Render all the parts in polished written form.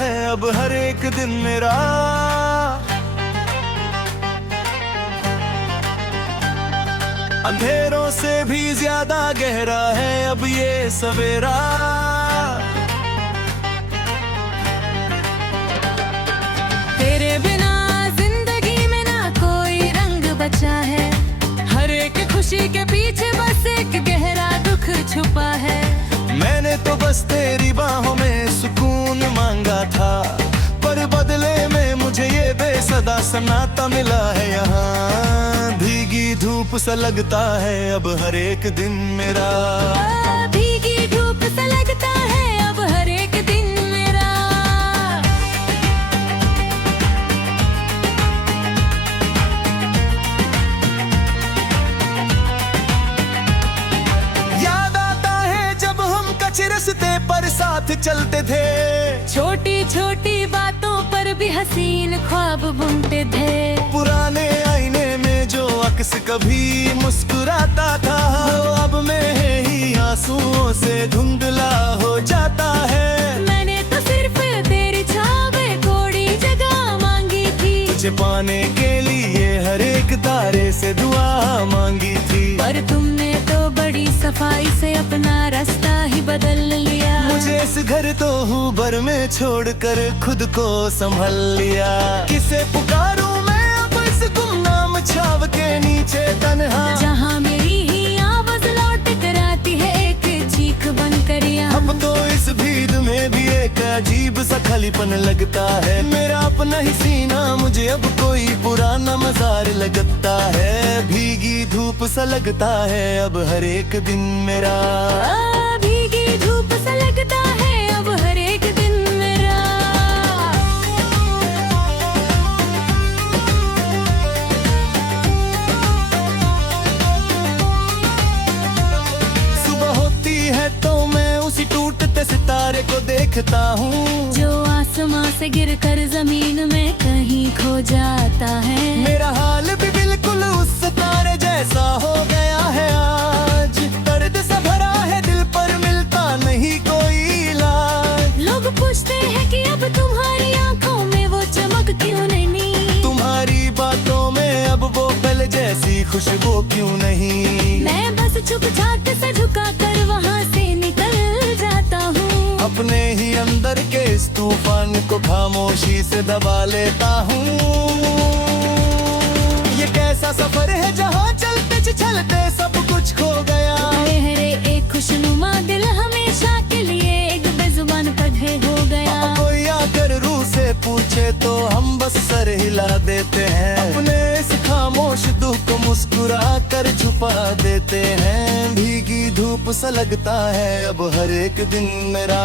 है अब हर एक दिन मेरा। अंधेरों से भी ज्यादा गहरा है अब ये सवेरा। तेरे बिना जिंदगी में ना कोई रंग बचा है, हर एक खुशी के पीछे बस एक गहरा दुख छुपा है। मैंने तो बस तेरी बाहों में सुकून मांगा था, पर बदले में मुझे ये बेसदा सन्नाटा मिला है यहाँ। भीगी धूप सा लगता है अब हर एक दिन मेरा। भीगी धूप सा लगता है अब हर एक दिन मेरा। याद आता है जब हम कच्चे रास्ते पर साथ चलते थे, छोटी छोटी बातों पर भी हसीन ख्वाब बुनते थे। पुराने आईने में जो अक्स कभी मुस्कुराता था, वो अब में ही आंसुओं से धुंधला हो जाता है। मैंने तो सिर्फ तेरी छाव में थोड़ी जगह मांगी थी, तुझे पाने के लिए हर एक तारे से दुआ मांगी थी, पर तुमने तो बड़ी सफाई से अपना रास्ता ही बदल लिया। मुझे इस घर तो हूबर में छोड़कर खुद को संभल लिया। किसे पुकारूं मैं अब इस गुमनाम छाव के नीचे तन्हा, जहाँ मेरी ही आवाज लौट कर आती है एक चीख बनकर यहाँ। अब तो इस भीड़ में भी एक अजीब सा खालीपन लगता है। मेरा अपना ही सीना मुझे अब कोई पुराना मजार लगता है। भीगी धूप सा लगता है अब हर एक दिन मेरा। भीगी धूप सा लगता है अब हर एक दिन मेरा। सुबह होती है तो मैं उसी टूटते सितारे को देखता हूँ, जो आसमां से गिरकर जमीन में कहीं खो जाता है। मेरा हाल भी बिल्कुल उस सितारे जैसा हो गया है आज। दर्द सा भरा है दिल पर मिलता नहीं कोई इलाज। लोग पूछते हैं कि अब तुम्हारी आंखों में वो चमक क्यों नहीं, तुम्हारी बातों में अब वो पल जैसी खुशबू क्यों नहीं। मैं बस चुपचाप से झुका कर वहाँ से निकल जाता हूँ। अपने ही अंदर के इस तूफान को खामोशी से दबा लेता हूँ। ये कैसा सफर है जहाँ चलते चलते सब कुछ खो गया। मेरे एक खुशनुमा दिल हमेशा के लिए एक बेजुबान पढ़े हो गया। कोई आकर रूह से पूछे तो हम बस सर हिला देते हैं। अपने इस खामोश दुख को मुस्कुरा कर छुपा देते हैं। भीगी धूप सा लगता है अब हर एक दिन मेरा।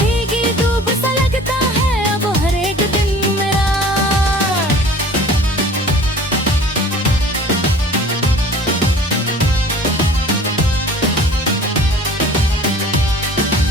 भीगी धूप सा लगता है अब हर एक दिन मेरा।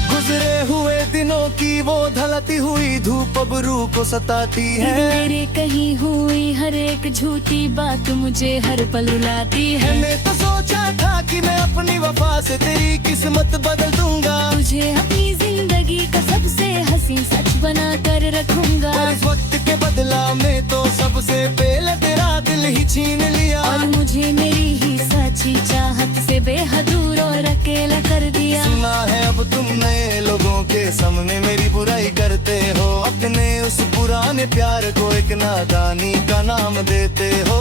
गुजरे हुए दिनों की वो ढलती हुई धूप अब रूह को सताती है। मेरे कहीं हुई हर एक झूठी बात मुझे हर पल रुलाती है। मैंने तो सोचा था कि मैं अपनी वफा से तेरी किस्मत बदल दूंगा, तुझे अपनी जिंदगी का सबसे हसीन सच बना कर रखूंगा। पर इस वक्त के बदला में तो सबसे पहले तेरा दिल ही छीन लिया। और मुझे मेरी ही सच्ची चाहत से बेहद दूर और अकेला कर दिया। सुना है अब तुम नए लोगों के सामने मेरी बुराई करते हो, अपने उस पुराने प्यार को एक नादानी का नाम देते हो।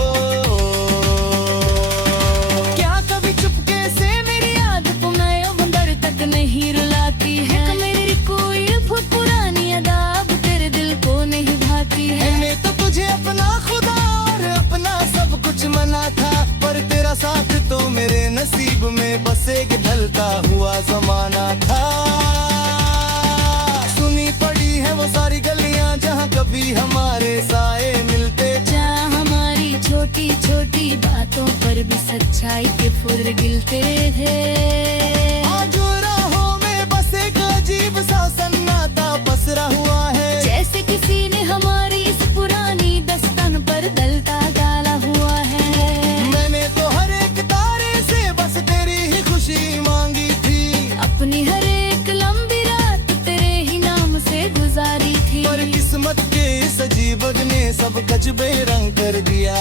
क्या कभी चुपके से मेरी याद को मैं अंदर तक नहीं रुलाती है? मेरी कोई बहुत पुरानी अदा अब तेरे दिल को नहीं भाती है। मैंने तो तुझे अपना खुदा और अपना सब कुछ मना था, पर तेरा साथ तो मेरे नसीब में बस एक ढलता हुआ जमाना था। सुनी पड़ी है वो सारी गलियां जहाँ कभी हमारे साए मिलते, जहाँ हमारी छोटी छोटी बातों पर भी सच्चाई के फुल गिलते थे। आज राहों में बस एक अजीब सा सन्नाटा पसरा हुआ है, जैसे किसी ने हमारी इस पुरानी दस्तान पर गलता डाला हुआ है। मैंने तो हर एक तारे से बस तेरी ही खुशी मांगी थी, अपनी हर एक लंबी रात तेरे ही नाम से गुजारी बेरंग कर दिया।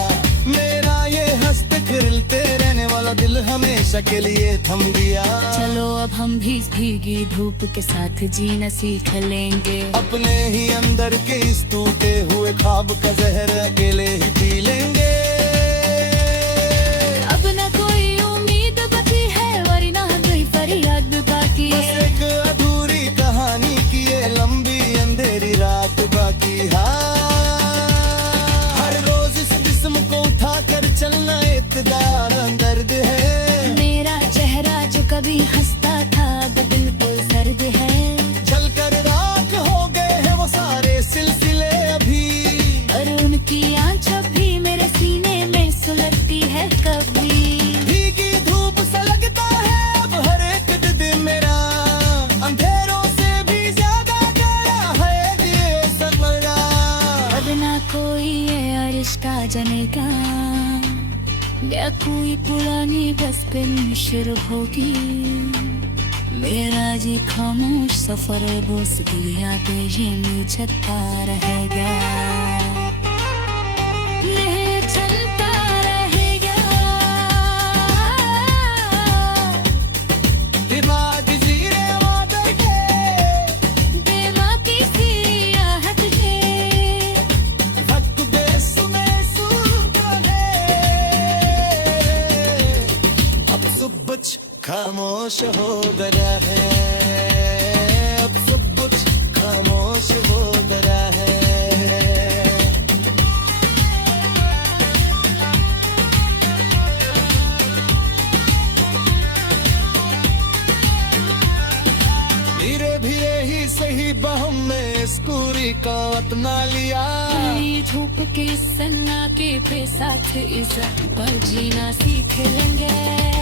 मेरा ये हंसते खिलते रहने वाला दिल हमेशा के लिए थम दिया। चलो अब हम भी भीगी धूप के साथ जीना सीख लेंगे। अपने ही अंदर के इस टूटे हुए ख्वाब का जहर अकेले ही पी लेंगे। अब न कोई उम्मीद बची है वरना कोई फरियाद बाकी बस है। एक अधूरी कहानी की ये लंबी अंधेरी रात बाकी है। हर रोज इस जिस्म को उठा कर चलना इक़्तिदार दर्द है। मेरा चेहरा जो कभी हंसता था अब बिल्कुल सर्द है। जलकर राख हो गए हैं वो सारे सिलसिले अभी। और उनकी आँच भी मेरे सीने में सुलगती है कभी। भीगी धूप सा लगता है अब हर एक दिन मेरा। अंधेरों से भी ज्यादा गहरा है ये सपना। अब ना कोई ये रिश्ता जनेगा या कोई पुरानी बचपन शुरू होगी। मेरा जी खामोश सफर बस दिया पे ये मुझता रहेगा। ये चलता रहेगा। दिमाग जीरे वादे के बेबाकी सी आहट है। वक्त बेसुमे सूरता है। अब सब कुछ खामोश हो गया है। अब सब कुछ खामोश हो गया है। धीरे धीरे ही सही बहम में इस पूरी का अपना लिया। ये धूप के सन्नाटे पे साथ इज्जत पर जीना सीख लेंगे।